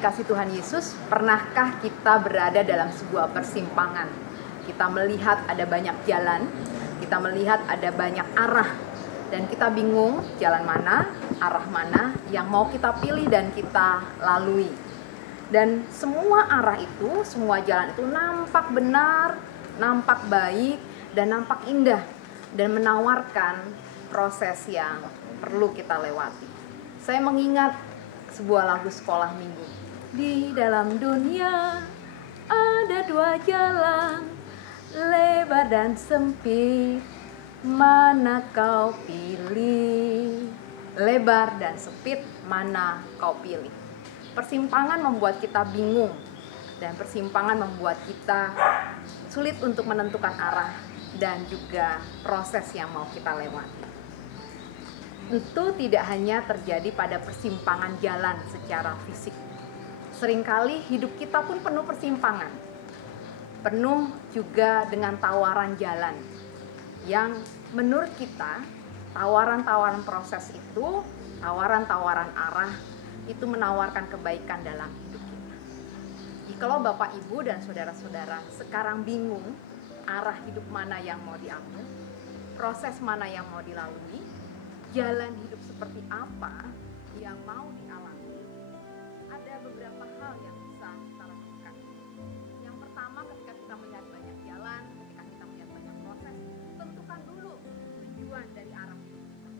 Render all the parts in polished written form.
dikasih Tuhan Yesus, pernahkah kita berada dalam sebuah persimpangan? Kita melihat ada banyak jalan, kita melihat ada banyak arah, dan kita bingung jalan mana, arah mana yang mau kita pilih dan kita lalui. Dan semua arah itu, semua jalan itu nampak benar, nampak baik, dan nampak indah, dan menawarkan proses yang perlu kita lewati. Saya mengingat sebuah lagu sekolah minggu. Di dalam dunia ada dua jalan, lebar dan sempit, mana kau pilih? Lebar dan sempit, mana kau pilih? Persimpangan membuat kita bingung, dan persimpangan membuat kita sulit untuk menentukan arah dan juga proses yang mau kita lewati. Tentu tidak hanya terjadi pada persimpangan jalan secara fisik. Seringkali hidup kita pun penuh persimpangan. Penuh juga dengan tawaran jalan. Yang menurut kita, tawaran-tawaran proses itu, tawaran-tawaran arah, itu menawarkan kebaikan dalam hidup kita. Jikalau Bapak, Ibu, dan saudara-saudara sekarang bingung arah hidup mana yang mau diambil, proses mana yang mau dilalui, jalan hidup seperti apa yang mau dialami, ada beberapa hal yang bisa kita lakukan. Yang pertama, ketika kita melihat banyak jalan, ketika kita melihat banyak proses, tentukan dulu tujuan dari arah hidup kita.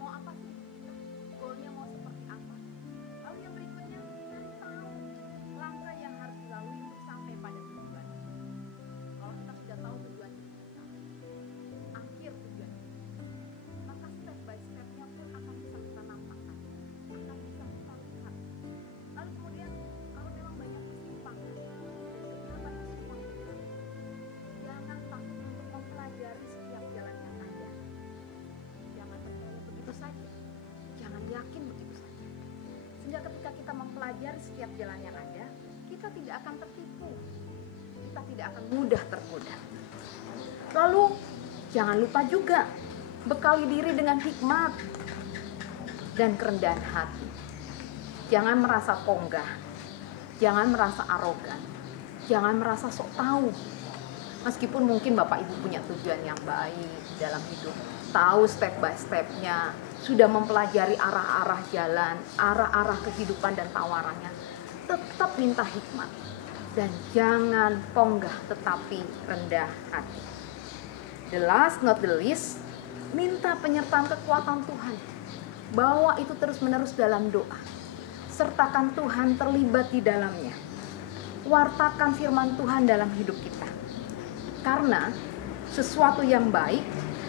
Mau apa sih? Goalnya mau seperti apa? Lalu yang berikutnya, cari tahu langkah yang harus dilalui untuk sampai pada tujuan. Kalau kita sudah tahu tujuan kita, akhir tujuan kita, maka step by step-nya pun akan bisa kita nampakkan, akan bisa kita lihat. Lalu kemudian, kalau memang banyak persimpangan, kenapa persimpangan? Jangan takut untuk mempelajari setiap jalan yang ada. Jangan percaya begitu saja, jangan yakin begitu saja. Sehingga ketika kita mempelajari setiap jalan yang ada, kita tidak akan tertipu, kita tidak akan mudah tergoda. Lalu jangan lupa juga bekali diri dengan hikmat dan kerendahan hati. Jangan merasa ponggah, jangan merasa arogan, jangan merasa sok tahu. Meskipun mungkin Bapak Ibu punya tujuan yang baik dalam hidup, tahu step by step-nya, sudah mempelajari arah-arah jalan, arah-arah kehidupan dan tawarannya, tetap minta hikmat. Dan jangan ponggah tetapi rendah hati. The last not the least, minta penyertaan kekuatan Tuhan. Bawa itu terus-menerus dalam doa. Sertakan Tuhan terlibat di dalamnya. Wartakan firman Tuhan dalam hidup kita. Karena sesuatu yang baik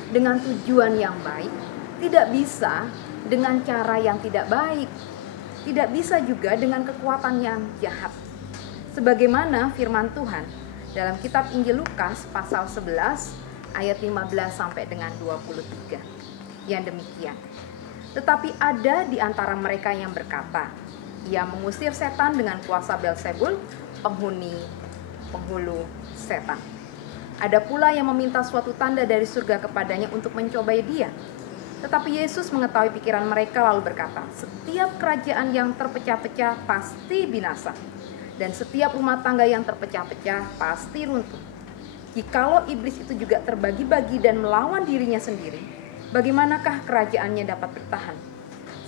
dengan tujuan yang baik tidak bisa dengan cara yang tidak baik. Tidak bisa juga dengan kekuatan yang jahat. Sebagaimana firman Tuhan dalam kitab Injil Lukas pasal 11 ayat 15 sampai dengan 23. Yang demikian. Tetapi ada di antara mereka yang berkata, ia mengusir setan dengan kuasa Beelzebul, penghulu setan. Ada pula yang meminta suatu tanda dari surga kepadanya untuk mencobai dia. Tetapi Yesus mengetahui pikiran mereka lalu berkata, setiap kerajaan yang terpecah-pecah pasti binasa. Dan setiap rumah tangga yang terpecah-pecah pasti runtuh. Jikalau iblis itu juga terbagi-bagi dan melawan dirinya sendiri, bagaimanakah kerajaannya dapat bertahan?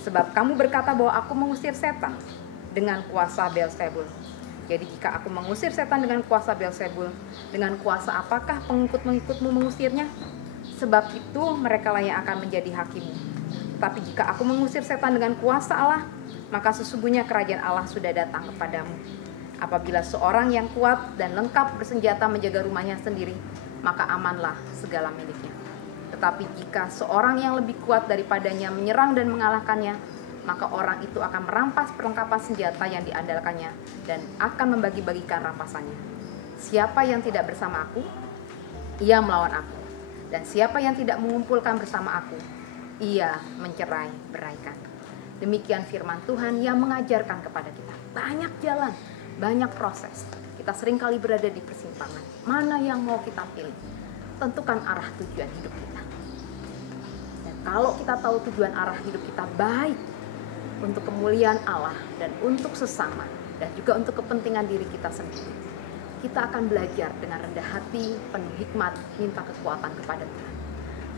Sebab kamu berkata bahwa aku mengusir setan dengan kuasa Beelzebul. Jadi jika aku mengusir setan dengan kuasa Beelzebul, dengan kuasa apakah pengikut-pengikutmu mengusirnya? Sebab itu merekalah yang akan menjadi hakimmu. Tapi jika aku mengusir setan dengan kuasa Allah, maka sesungguhnya kerajaan Allah sudah datang kepadamu. Apabila seorang yang kuat dan lengkap bersenjata menjaga rumahnya sendiri, maka amanlah segala miliknya. Tetapi jika seorang yang lebih kuat daripadanya menyerang dan mengalahkannya, maka orang itu akan merampas perlengkapan senjata yang diandalkannya dan akan membagi-bagikan rampasannya. Siapa yang tidak bersama aku, ia melawan aku. Dan siapa yang tidak mengumpulkan bersama aku, ia mencerai-beraikan. Demikian firman Tuhan yang mengajarkan kepada kita. Banyak jalan, banyak proses. Kita seringkali berada di persimpangan. Mana yang mau kita pilih? Tentukan arah tujuan hidup kita. Dan kalau kita tahu tujuan arah hidup kita baik untuk kemuliaan Allah dan untuk sesama, dan juga untuk kepentingan diri kita sendiri. Kita akan belajar dengan rendah hati, penuh hikmat, minta kekuatan kepada Tuhan.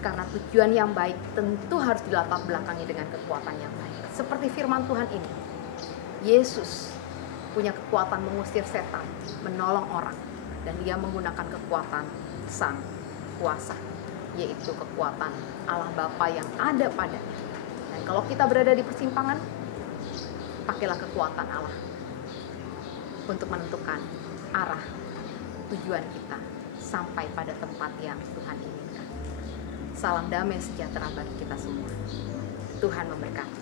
Karena tujuan yang baik tentu harus dilatar belakangi dengan kekuatan yang baik. Seperti firman Tuhan ini, Yesus punya kekuatan mengusir setan, menolong orang, dan dia menggunakan kekuatan Sang Kuasa, yaitu kekuatan Allah Bapa yang ada padanya. Dan kalau kita berada di persimpangan, pakailah kekuatan Allah untuk menentukan arah tujuan kita sampai pada tempat yang Tuhan inginkan. Salam damai sejahtera bagi kita semua. Tuhan memberkati.